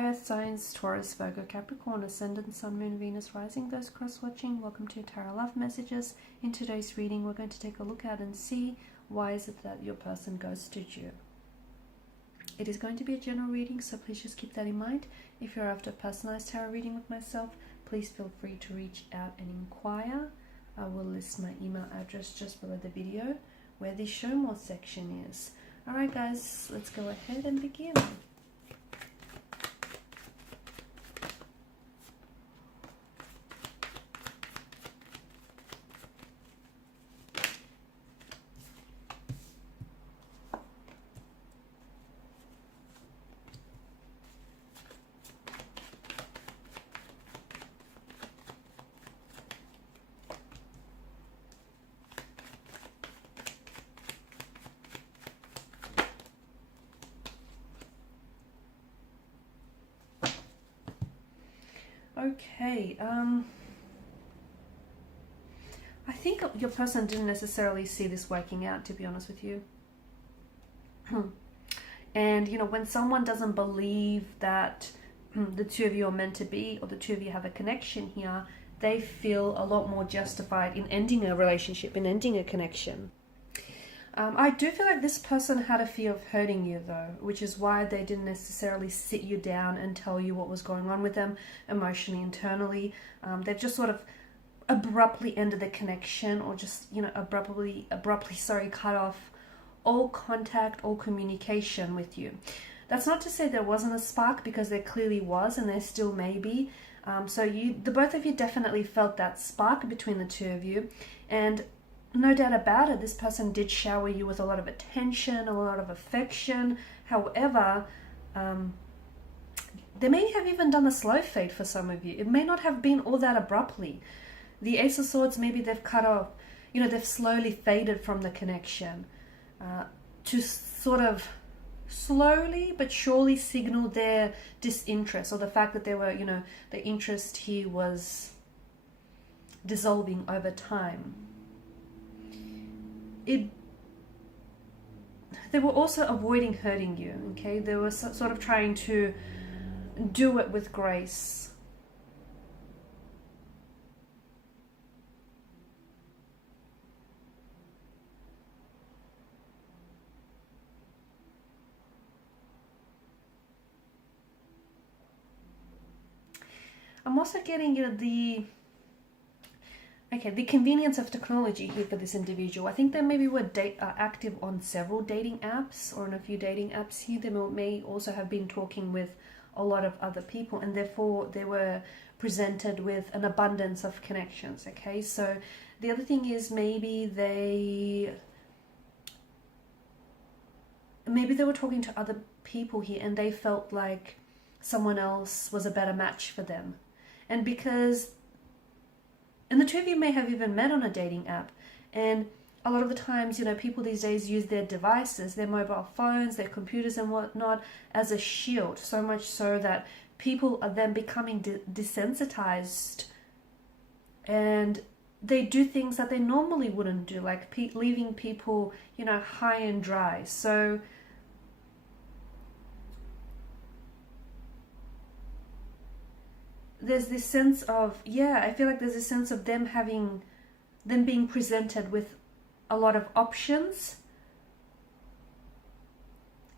Hi Earth signs, Taurus, Virgo, Capricorn, Ascendant, Sun, Moon, Venus, Rising. Those cross-watching, welcome to Tarot Love Messages. In today's reading, we're going to take a look at and see why is it that your person ghosted you. It is going to be a general reading, so please just keep that in mind. If you're after a personalized tarot reading with myself, please feel free to reach out and inquire. I will list my email address just below the video where the show more section is. Alright guys, let's go ahead and begin. Okay, I think your person didn't necessarily see this working out, to be honest with you. And, you know, when someone doesn't believe that the two of you are meant to be, or the two of you have a connection here, they feel a lot more justified in ending a relationship, in ending a connection. I do feel like this person had a fear of hurting you though, which is why they didn't necessarily sit you down and tell you what was going on with them emotionally, internally. They've just sort of abruptly ended the connection, or just, you know, abruptly cut off all contact, all communication with you. That's not to say there wasn't a spark, because there clearly was, and there still may be. So the both of you definitely felt that spark between the two of you, and no doubt about it, this person did shower you with a lot of attention, a lot of affection. However, they may have even done a slow fade for some of you. It may not have been all that abruptly. The Ace of Swords, maybe they've cut off, you know, they've slowly faded from the connection to sort of slowly but surely signal their disinterest, or the fact that they were, you know, the interest here was dissolving over time. They were also avoiding hurting you, okay? They were sort of trying to do it with grace. I'm also getting, you know, the convenience of technology here for this individual. I think they maybe were active on several dating apps, or on a few dating apps here. They may also have been talking with a lot of other people, and therefore they were presented with an abundance of connections, okay? So the other thing is maybe they were talking to other people here, and they felt like someone else was a better match for them. And the two of you may have even met on a dating app, and a lot of the times, you know, people these days use their devices, their mobile phones, their computers and whatnot, as a shield, so much so that people are then becoming desensitized, and they do things that they normally wouldn't do, like leaving people, you know, high and dry. So there's this sense of, I feel like there's a sense of them being presented with a lot of options,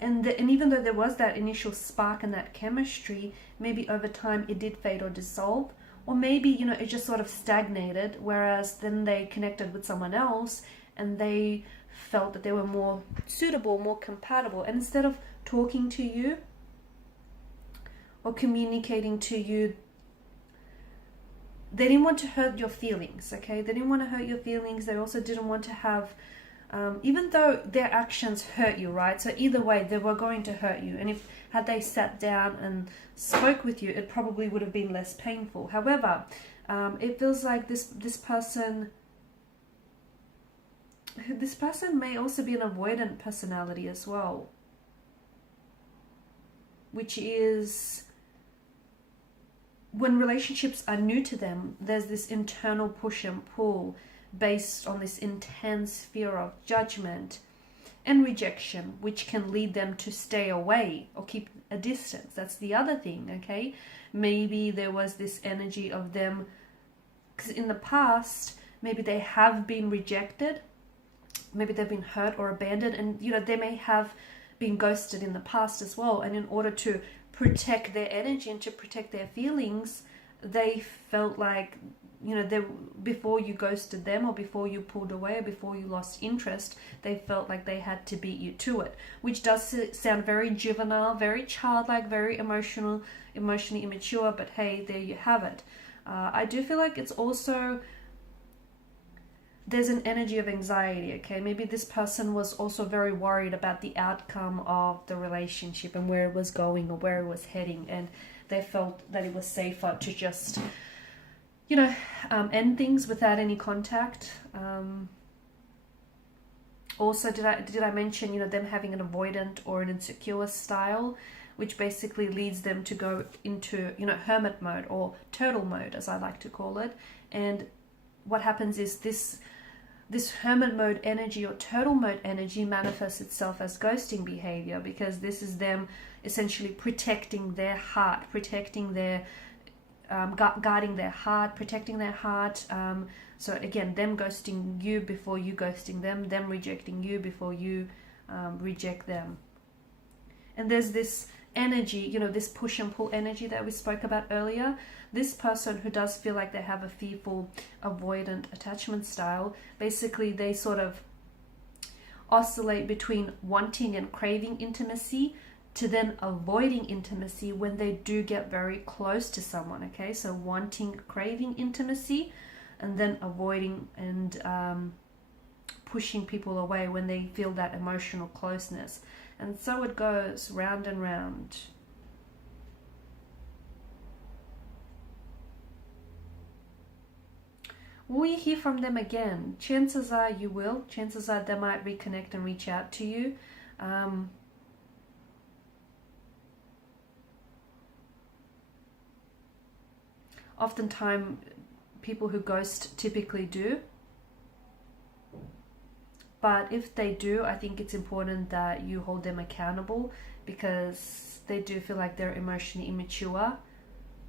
and even though there was that initial spark and that chemistry, maybe over time it did fade or dissolve, or maybe, you know, it just sort of stagnated, whereas then they connected with someone else and they felt that they were more suitable, more compatible, and instead of talking to you or communicating to you, they didn't want to hurt your feelings, okay? They didn't want to hurt your feelings. They also didn't want to have, even though their actions hurt you, right? So either way, they were going to hurt you. And had they sat down and spoke with you, it probably would have been less painful. However, it feels like this person may also be an avoidant personality as well, which is, when relationships are new to them, there's this internal push and pull based on this intense fear of judgment and rejection, which can lead them to stay away or keep a distance. That's the other thing, okay? Maybe there was this energy of them, because in the past, maybe they have been rejected, maybe they've been hurt or abandoned, and they may have been ghosted in the past as well. And in order to protect their energy and to protect their feelings, they felt like, before you ghosted them, or before you pulled away, or before you lost interest, they felt like they had to beat you to it, which does sound very juvenile, very childlike, very emotionally immature. But hey, there you have it. I do feel like it's also, there's an energy of anxiety, okay? Maybe this person was also very worried about the outcome of the relationship and where it was going or where it was heading, and they felt that it was safer to just end things without any contact. Also, did I mention, them having an avoidant or an insecure style, which basically leads them to go into, hermit mode, or turtle mode, as I like to call it. And what happens is this hermit mode energy or turtle mode energy manifests itself as ghosting behavior, because this is them essentially protecting their heart, protecting their guarding their heart, protecting their heart. So again, them ghosting you before you ghosting them rejecting you before you reject them. And there's this energy, this push and pull energy that we spoke about earlier. This person who does feel like they have a fearful, avoidant attachment style, basically they sort of oscillate between wanting and craving intimacy to then avoiding intimacy when they do get very close to someone, okay? So wanting, craving intimacy, and then avoiding and pushing people away when they feel that emotional closeness. And so it goes round and round. Will you hear from them again? Chances are you will. Chances are they might reconnect and reach out to you. Oftentimes, people who ghost typically do. But if they do, I think it's important that you hold them accountable, because they do feel like they're emotionally immature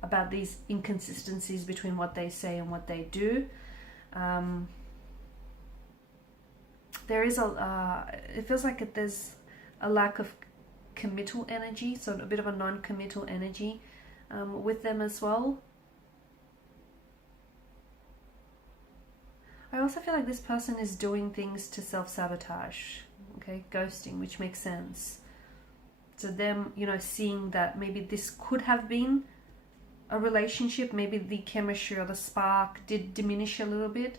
about these inconsistencies between what they say and what they do. There is it feels like there's a lack of committal energy, so a bit of a non-committal energy with them as well. I also feel like this person is doing things to self-sabotage, okay, ghosting, which makes sense. So them, seeing that maybe this could have been a relationship, maybe the chemistry or the spark did diminish a little bit,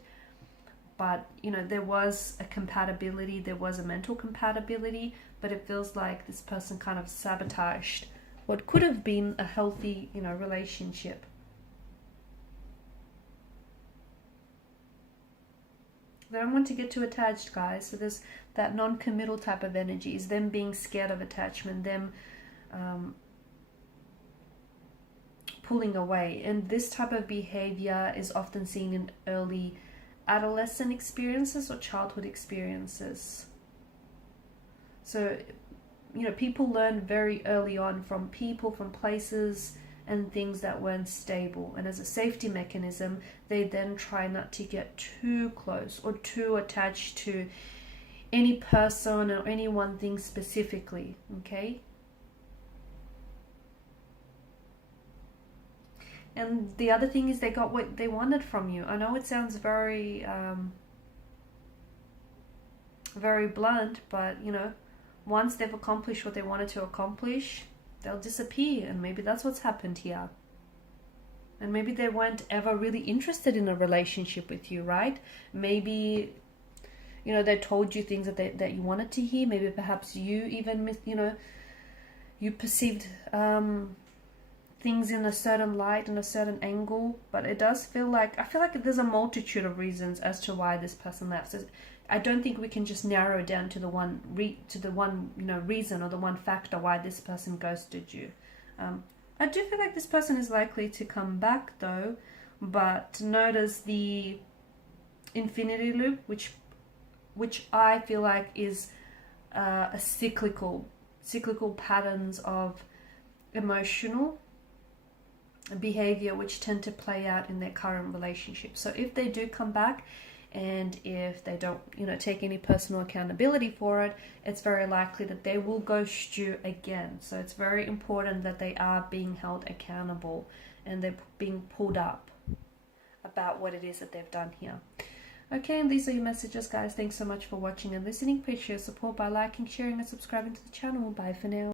but, there was a compatibility, there was a mental compatibility, but it feels like this person kind of sabotaged what could have been a healthy, relationship. They don't want to get too attached, guys. So there's that non-committal type of energy, is them being scared of attachment, them pulling away. And this type of behavior is often seen in early adolescent experiences or childhood experiences. So, people learn very early on from people, from places, and things that weren't stable. And as a safety mechanism, they then try not to get too close or too attached to any person or any one thing specifically, okay? And the other thing is they got what they wanted from you. I know it sounds very, very blunt, but, once they've accomplished what they wanted to accomplish, they'll disappear. And maybe that's what's happened here. And maybe they weren't ever really interested in a relationship with you, right? Maybe, they told you things that you wanted to hear. Maybe perhaps you even, you perceived things in a certain light, in a certain angle. But it does feel like, I feel like there's a multitude of reasons as to why this person left. So I don't think we can just narrow it down to the one reason or the one factor why this person ghosted you. I do feel like this person is likely to come back though, but notice the infinity loop, which I feel like is a cyclical patterns of emotional behavior which tend to play out in their current relationship. So if they do come back and if they don't, take any personal accountability for it, it's very likely that they will ghost you again. So it's very important that they are being held accountable and they're being pulled up about what it is that they've done here. Okay, and these are your messages, guys. Thanks so much for watching and listening. Please share support by liking, sharing, and subscribing to the channel. Bye for now.